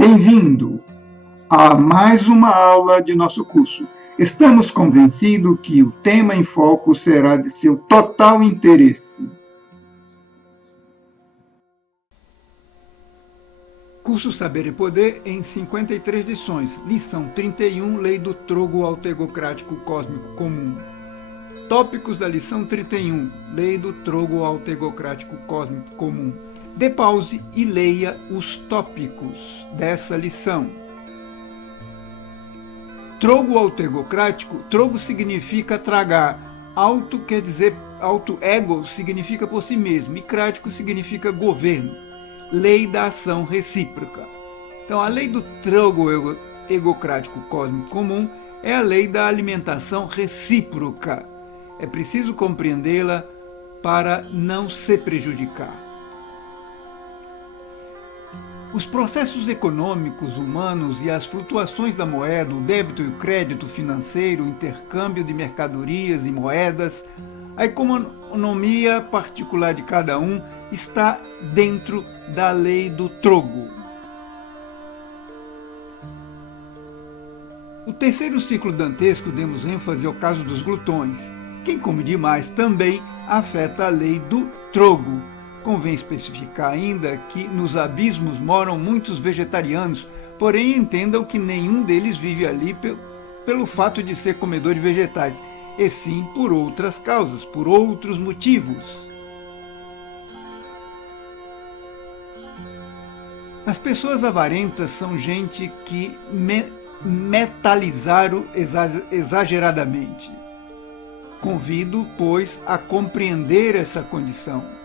Bem-vindo a mais uma aula de nosso curso. Estamos convencidos que o tema em foco será de seu total interesse. Curso Saber e Poder em 53 lições. Lição 31, Lei do Trogo Autegocrático Cósmico Comum. Tópicos da lição 31, Lei do Trogo Autegocrático Cósmico Comum. Dê pause e leia os tópicos dessa lição. Trogo autegocrático, trogo significa tragar, auto quer dizer, auto-ego significa por si mesmo, e crático significa governo, lei da ação recíproca. Então a lei do trogo egocrático cósmico comum é a lei da alimentação recíproca. É preciso compreendê-la para não se prejudicar. Os processos econômicos, humanos e as flutuações da moeda, o débito e o crédito financeiro, o intercâmbio de mercadorias e moedas, a economia particular de cada um está dentro da lei do trogo. O terceiro ciclo dantesco, demos ênfase ao caso dos glutões. Quem come demais também afeta a lei do trogo. Convém especificar ainda que nos abismos moram muitos vegetarianos, porém entendam que nenhum deles vive ali pelo fato de ser comedor de vegetais, e sim por outras causas, por outros motivos. As pessoas avarentas são gente que metalizaram exageradamente. Convido, pois, a compreender essa condição.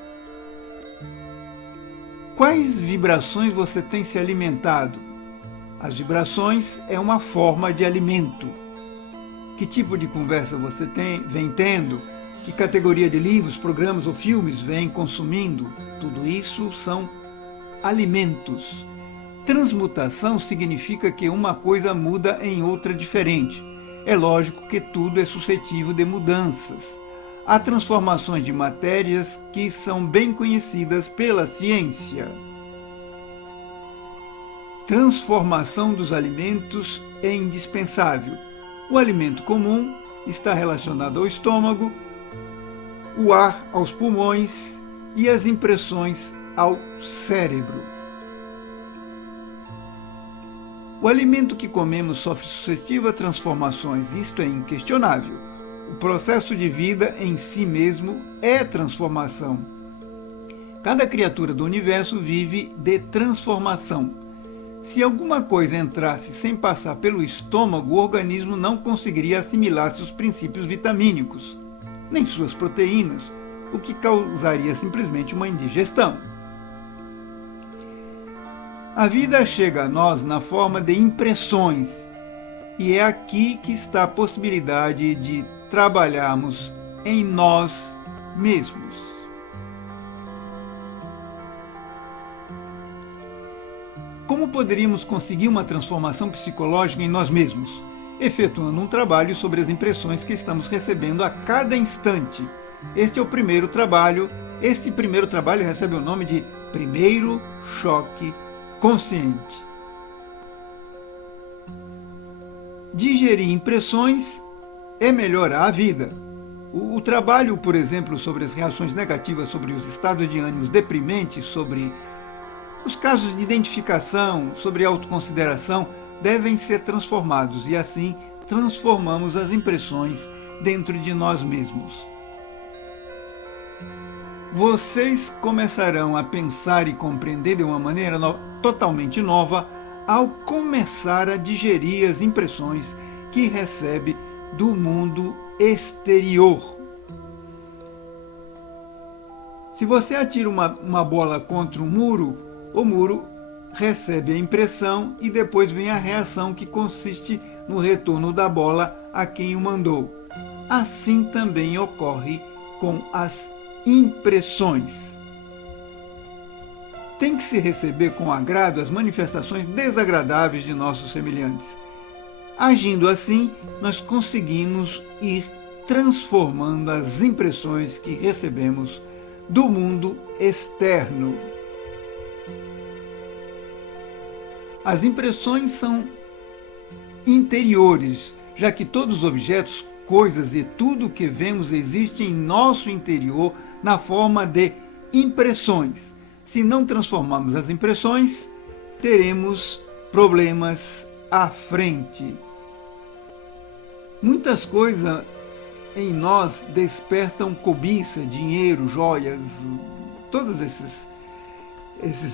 Quais vibrações você tem se alimentado? As vibrações é uma forma de alimento. Que tipo de conversa você vem tendo? Que categoria de livros, programas ou filmes vem consumindo? Tudo isso são alimentos. Transmutação significa que uma coisa muda em outra diferente. É lógico que tudo é suscetível de mudanças. Há transformações de matérias que são bem conhecidas pela ciência. Transformação dos alimentos é indispensável. O alimento comum está relacionado ao estômago, o ar aos pulmões e as impressões ao cérebro. O alimento que comemos sofre sucessivas transformações, isto é inquestionável. O processo de vida em si mesmo é transformação. Cada criatura do universo vive de transformação. Se alguma coisa entrasse sem passar pelo estômago, o organismo não conseguiria assimilar seus princípios vitamínicos, nem suas proteínas, o que causaria simplesmente uma indigestão. A vida chega a nós na forma de impressões, e é aqui que está a possibilidade de trabalharmos em nós mesmos. Como poderíamos conseguir uma transformação psicológica em nós mesmos? Efetuando um trabalho sobre as impressões que estamos recebendo a cada instante. Este primeiro trabalho recebe o nome de primeiro choque consciente. Digerir impressões é melhorar a vida. O trabalho, por exemplo, sobre as reações negativas, sobre os estados de ânimos deprimentes, sobre os casos de identificação, sobre autoconsideração, devem ser transformados e assim transformamos as impressões dentro de nós mesmos. Vocês começarão a pensar e compreender de uma maneira totalmente nova ao começar a digerir as impressões que recebe do mundo exterior. Se você atira uma bola contra um muro, o muro recebe a impressão e depois vem a reação que consiste no retorno da bola a quem o mandou. Assim também ocorre com as impressões. Tem que se receber com agrado as manifestações desagradáveis de nossos semelhantes. Agindo assim, nós conseguimos ir transformando as impressões que recebemos do mundo externo. As impressões são interiores, já que todos os objetos, coisas e tudo que vemos existe em nosso interior na forma de impressões. Se não transformarmos as impressões, teremos problemas à frente. Muitas coisas em nós despertam cobiça, dinheiro, joias, todos esses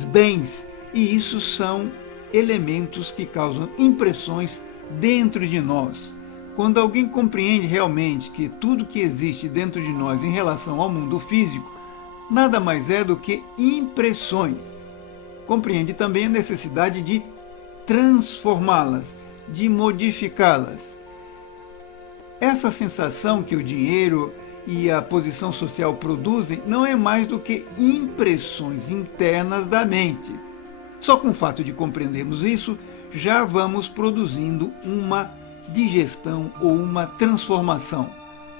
bens, e isso são elementos que causam impressões dentro de nós. Quando alguém compreende realmente que tudo que existe dentro de nós em relação ao mundo físico nada mais é do que impressões, compreende também a necessidade de transformá-las, de modificá-las. Essa sensação que o dinheiro e a posição social produzem não é mais do que impressões internas da mente. Só com o fato de compreendermos isso, já vamos produzindo uma digestão ou uma transformação.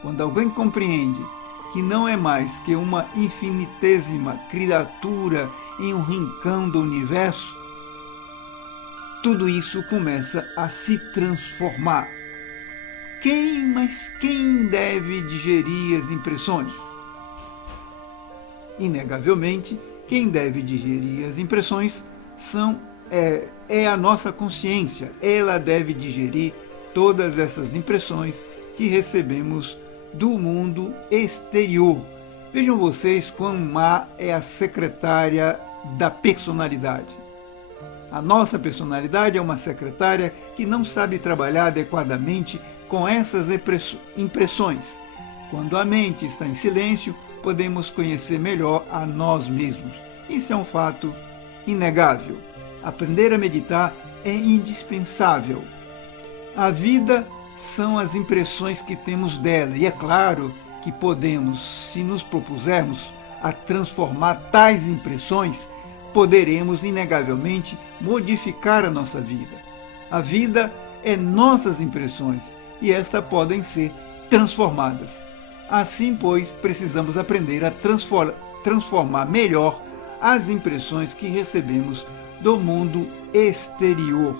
Quando alguém compreende que não é mais que uma infinitésima criatura em um rincão do universo, tudo isso começa a se transformar. Mas quem deve digerir as impressões? Inegavelmente, quem deve digerir as impressões é a nossa consciência. Ela deve digerir todas essas impressões que recebemos do mundo exterior. Vejam vocês quão má é a secretária da personalidade. A nossa personalidade é uma secretária que não sabe trabalhar adequadamente com essas impressões. Quando a mente está em silêncio, podemos conhecer melhor a nós mesmos. Isso é um fato inegável. Aprender a meditar é indispensável. A vida são as impressões que temos dela, e é claro que podemos, se nos propusermos a transformar tais impressões, poderemos inegavelmente modificar a nossa vida. A vida é nossas impressões e estas podem ser transformadas. Assim, pois, precisamos aprender a transformar melhor as impressões que recebemos do mundo exterior.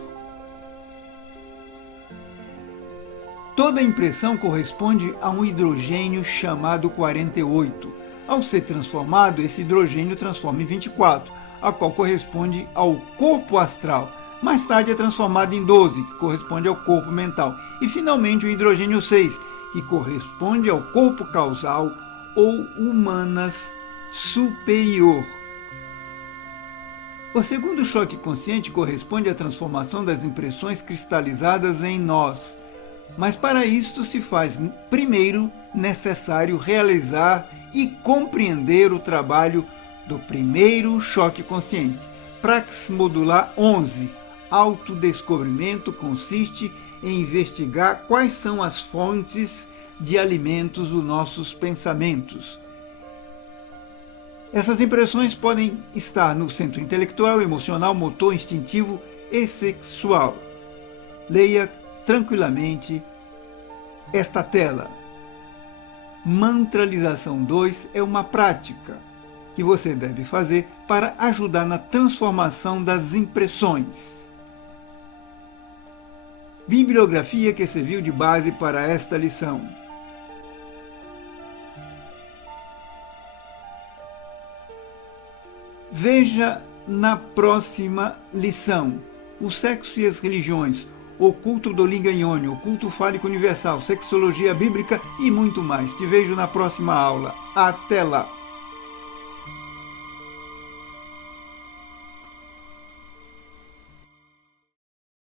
Toda impressão corresponde a um hidrogênio chamado 48. Ao ser transformado, esse hidrogênio transforma em 24, a qual corresponde ao corpo astral. Mais tarde é transformado em 12, que corresponde ao corpo mental. E finalmente o hidrogênio 6, que corresponde ao corpo causal ou humanas superior. O segundo choque consciente corresponde à transformação das impressões cristalizadas em nós. Mas para isto se faz primeiro necessário realizar e compreender o trabalho do primeiro choque consciente. Praxis modular 11. Autodescobrimento consiste em investigar quais são as fontes de alimentos dos nossos pensamentos. Essas impressões podem estar no centro intelectual, emocional, motor, instintivo e sexual. Leia tranquilamente esta tela. Mantralização 2 é uma prática que você deve fazer para ajudar na transformação das impressões. Bibliografia que serviu de base para esta lição. Veja na próxima lição o sexo e as religiões, o culto do Lingam, o culto fálico universal, sexologia bíblica e muito mais. Te vejo na próxima aula. Até lá!